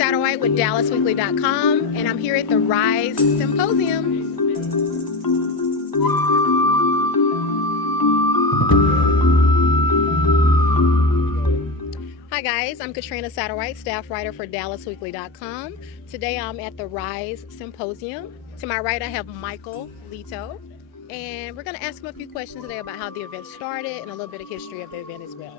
Satterwhite with DallasWeekly.com, and I'm here at the Rise Symposium. Hi guys, I'm Katrina Satterwhite, staff writer for DallasWeekly.com. Today I'm at the Rise Symposium. To my right I have Michael Leto, and we're going to ask him a few questions today about how the event started and a little bit of history of the event as well.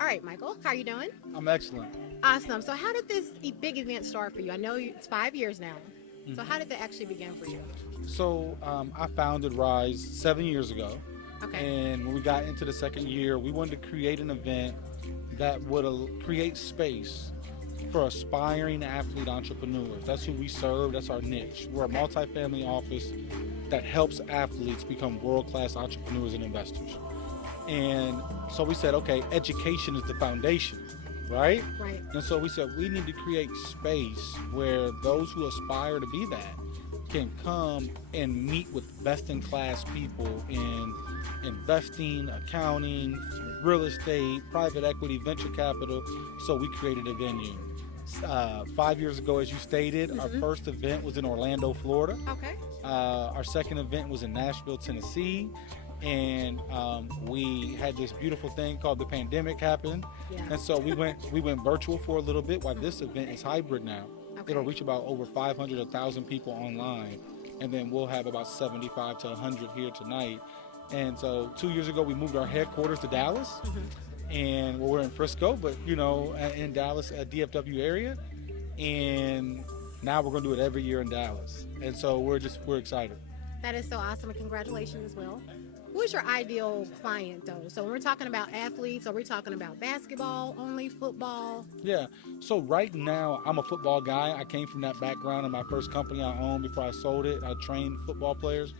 All right, Michael, how are you doing? I'm excellent. Awesome. So how did this big event start for you? I know it's 5 years now. So how did that actually begin for you? So I founded Rise 7 years ago. Okay. And when we got into the second year, we wanted to create an event that would create space for aspiring athlete entrepreneurs. That's who we serve. That's our niche. We're a multifamily office that helps athletes become world-class entrepreneurs and investors. And so we said, okay, education is the foundation, right? Right. And so we said we need to create space where those who aspire to be that can come and meet with best-in-class people in investing, accounting, real estate, private equity, venture capital. So we created a venue. 5 years ago, as you stated, our first event was in Orlando, Florida. Okay. Our second event was in Nashville, Tennessee. And we had this beautiful thing called the pandemic happen. Yeah. And so we went virtual for a little bit, while this event is hybrid now. Okay. It'll reach about over 500, 1,000 people online. And then we'll have about 75 to 100 here tonight. And so 2 years ago, we moved our headquarters to Dallas. And we're in Frisco, but in Dallas, DFW area. And now we're going to do it every year in Dallas. And so we're excited. That is so awesome, and congratulations as well. Who is your ideal client, though? So when we're talking about athletes, are we talking about basketball only, football? Yeah. So right now, I'm a football guy. I came from that background in my first company I owned before I sold it. I trained football players.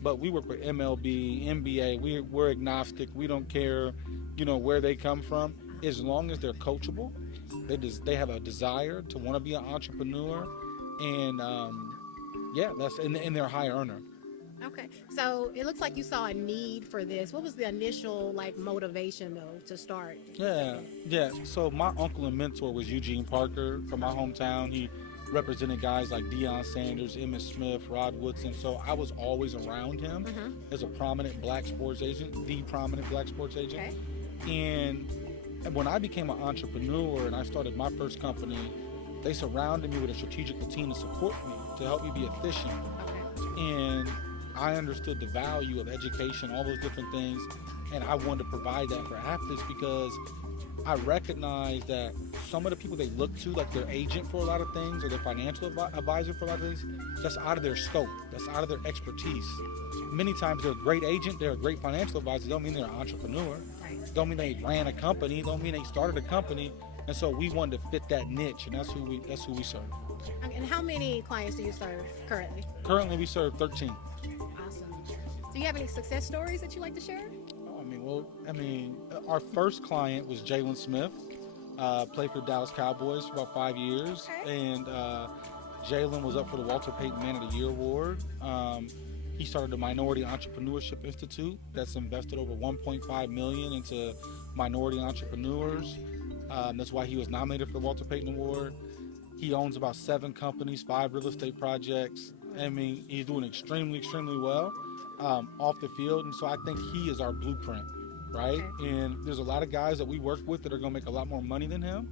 But we work with MLB, NBA. We're agnostic. We don't care, where they come from. As long as they're coachable, they have a desire to want to be an entrepreneur, and and they're a high earner. Okay, so it looks like you saw a need for this. What was the initial motivation though to start? Yeah. So my uncle and mentor was Eugene Parker from my hometown. He represented guys like Deion Sanders, Emmitt Smith, Rod Woodson. So I was always around him as a prominent black sports agent, the prominent black sports agent. Okay. And when I became an entrepreneur and I started my first company, they surrounded me with a strategical team to support me, to help me be efficient. Okay. And I understood the value of education, all those different things, and I wanted to provide that for athletes because I recognized that some of the people they look to, like their agent for a lot of things or their financial advisor for a lot of things, that's out of their scope, that's out of their expertise. Many times they're a great agent, they're a great financial advisor, don't mean they're an entrepreneur, don't mean they ran a company, don't mean they started a company, and so we wanted to fit that niche, and that's who we serve. And how many clients do you serve currently? Currently we serve 13. Awesome. Do you have any success stories that you like to share? Our first client was Jalen Smith, played for Dallas Cowboys for about 5 years, and Jalen was up for the Walter Payton Man of the Year award. He started the Minority Entrepreneurship Institute that's invested over $1.5 million into minority entrepreneurs. That's why he was nominated for the Walter Payton Award. He owns about 7 companies, 5 real estate projects. He's doing extremely, extremely well off the field, and so I think he is our blueprint, right? Okay. And there's a lot of guys that we work with that are going to make a lot more money than him,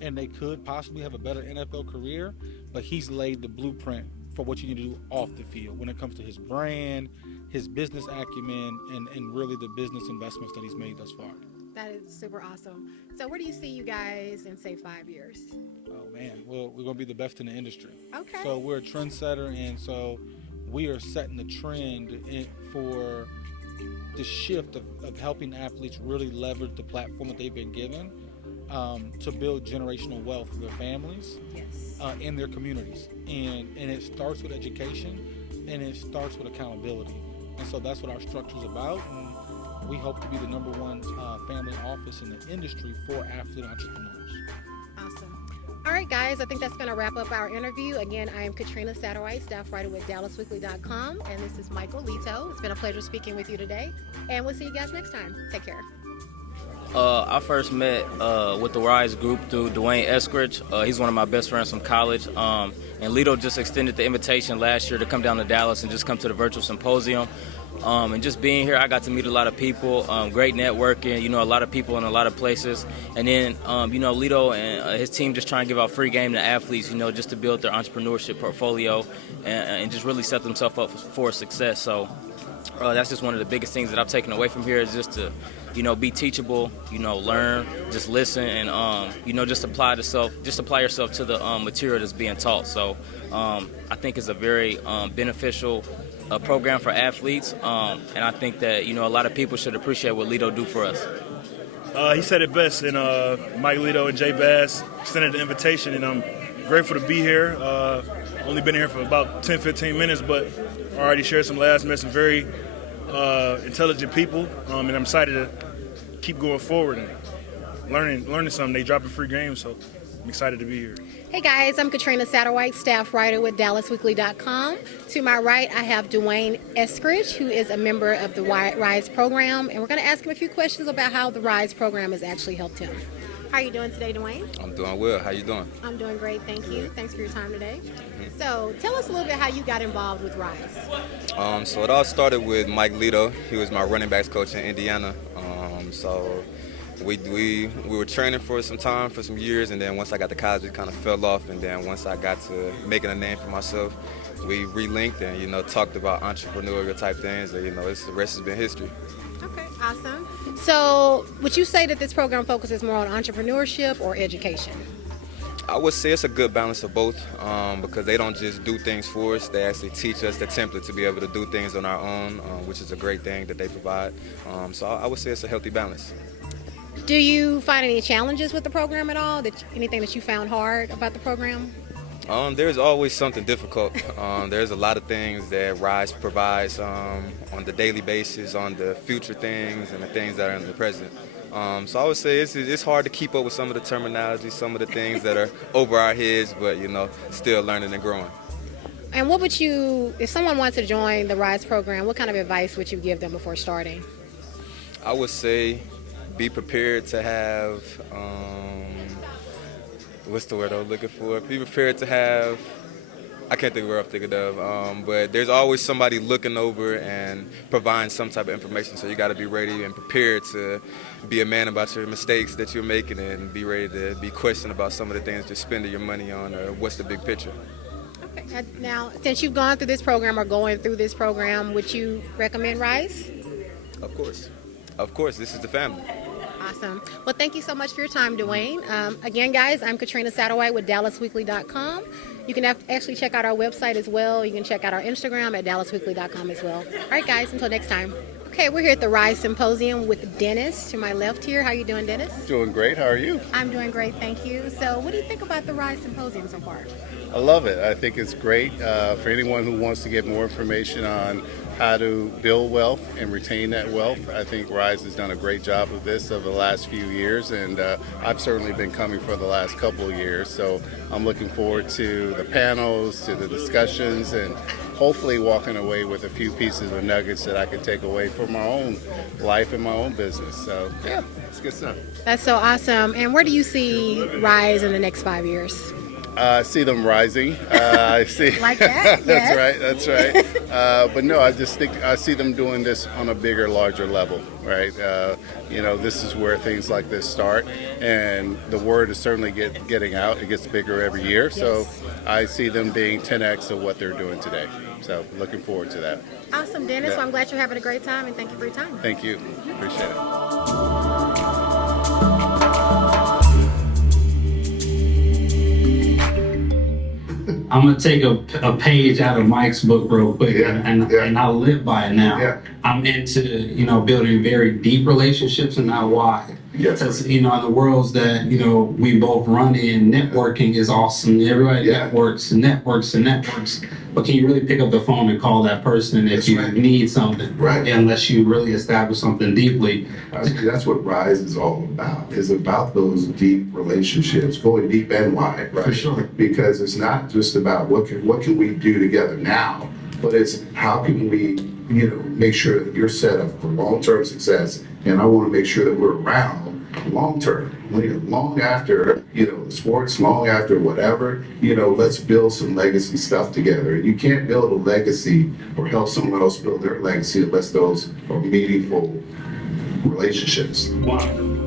and they could possibly have a better NFL career, but he's laid the blueprint for what you need to do off the field when it comes to his brand, his business acumen, and really the business investments that he's made thus far. That is super awesome. So where do you see you guys in, say, 5 years? Oh, man. Well, we're going to be the best in the industry. Okay. So we're a trendsetter, and so we are setting the trend for the shift of helping athletes really leverage the platform that they've been given to build generational wealth for their families and their communities. And it starts with education, and it starts with accountability. And so that's what our structure is about. And we hope to be the number one family office in the industry for athlete entrepreneurs. Awesome. All right, guys, I think that's going to wrap up our interview. Again, I am Katrina Satterwhite, staff writer with DallasWeekly.com, and this is Michael Leto. It's been a pleasure speaking with you today, and we'll see you guys next time. Take care. I first met with the Rise group through Dwayne Eskridge. He's one of my best friends from college. And Lito just extended the invitation last year to come down to Dallas and just come to the virtual symposium. And just being here, I got to meet a lot of people, great networking, a lot of people in a lot of places. And then, Lito and his team just trying to give out free game to athletes, just to build their entrepreneurship portfolio and just really set themselves up for success. So that's just one of the biggest things that I've taken away from here is just to, be teachable, learn, just listen, and just apply yourself to the material that's being taught. So I think it's a very beneficial program for athletes, and I think that a lot of people should appreciate what Lito do for us. He said it best, and Mike Lito and Jay Bass extended the invitation, and I'm grateful to be here. Only been here for about 10-15 minutes, but already shared some laughs, met some very intelligent people, and I'm excited to keep going forward and learning something. They drop a free game, so I'm excited to be here. Hey guys, I'm Katrina Satterwhite, staff writer with DallasWeekly.com. To my right, I have Dwayne Eskridge, who is a member of the RISE program, and we're going to ask him a few questions about how the RISE program has actually helped him. How are you doing today, Dwayne? I'm doing well. How you doing? I'm doing great, thank you. Thanks for your time today. So tell us a little bit how you got involved with RISE. So it all started with Mike Lito. He was my running backs coach in Indiana. So we were training for some time, for some years, and then once I got to college, it kind of fell off. And then once I got to making a name for myself, we re-linked and talked about entrepreneurial type things. And the rest has been history. Okay, awesome. So would you say that this program focuses more on entrepreneurship or education? I would say it's a good balance of both because they don't just do things for us. They actually teach us the template to be able to do things on our own, which is a great thing that they provide. So I would say it's a healthy balance. Do you find any challenges with the program at all? Anything that you found hard about the program? There's always something difficult. There's a lot of things that RISE provides on the daily basis, on the future things and the things that are in the present. So I would say it's hard to keep up with some of the terminology, some of the things that are over our heads, but still learning and growing. And what would you, if someone wants to join the RISE program, what kind of advice would you give them before starting? I would say be prepared to have, what's the word I was looking for? Be prepared to have, I can't think of where I'm thinking of, but there's always somebody looking over and providing some type of information, so you got to be ready and prepared to be a man about your mistakes that you're making and be ready to be questioned about some of the things you're spending your money on or what's the big picture. Okay. Now, since you've gone through this program or going through this program, would you recommend RISE? Of course. Of course, this is the family. Awesome. Well, thank you so much for your time, Dwayne. Again, guys, I'm Katrina Satterwhite with DallasWeekly.com. You can actually check out our website as well. You can check out our Instagram at DallasWeekly.com as well. All right, guys, until next time. Okay, we're here at the RISE Symposium with Dennis to my left here. How are you doing, Dennis? Doing great. How are you? I'm doing great, thank you. So what do you think about the RISE Symposium so far? I love it. I think it's great for anyone who wants to get more information on how to build wealth and retain that wealth. I think RISE has done a great job of this over the last few years, and I've certainly been coming for the last couple of years. So I'm looking forward to the panels, to the discussions, and hopefully walking away with a few pieces of nuggets that I can take away for my own life and my own business. So yeah, it's good stuff. That's so awesome. And where do you see RISE in the next 5 years? I see them rising. I see. Like that? That's right. That's right. But no, I just think I see them doing this on a bigger, larger level, right? This is where things like this start, and the word is certainly getting out. It gets bigger every year, so I see them being 10x of what they're doing today. So looking forward to that. Awesome, Dennis. Yeah. Well, I'm glad you're having a great time, and thank you for your time. Thank you. Appreciate it. I'm gonna take a page out of Mike's book real quick, and I live by it now. Yeah. I'm into building very deep relationships and not wide. Yes. Because in the worlds that we both run in, networking is awesome. Everybody networks and networks and networks, but can you really pick up the phone and call that person if you need something? Right. Unless you really establish something deeply. That's what RISE is all about. It's about those deep relationships, going deep and wide, right? For sure. Because it's not just about what can we do together now, but it's how can we make sure that you're set up for long-term success, and I want to make sure that we're around long term, long after, sports, long after whatever, let's build some legacy stuff together. You can't build a legacy or help someone else build their legacy unless those are meaningful relationships. Wow.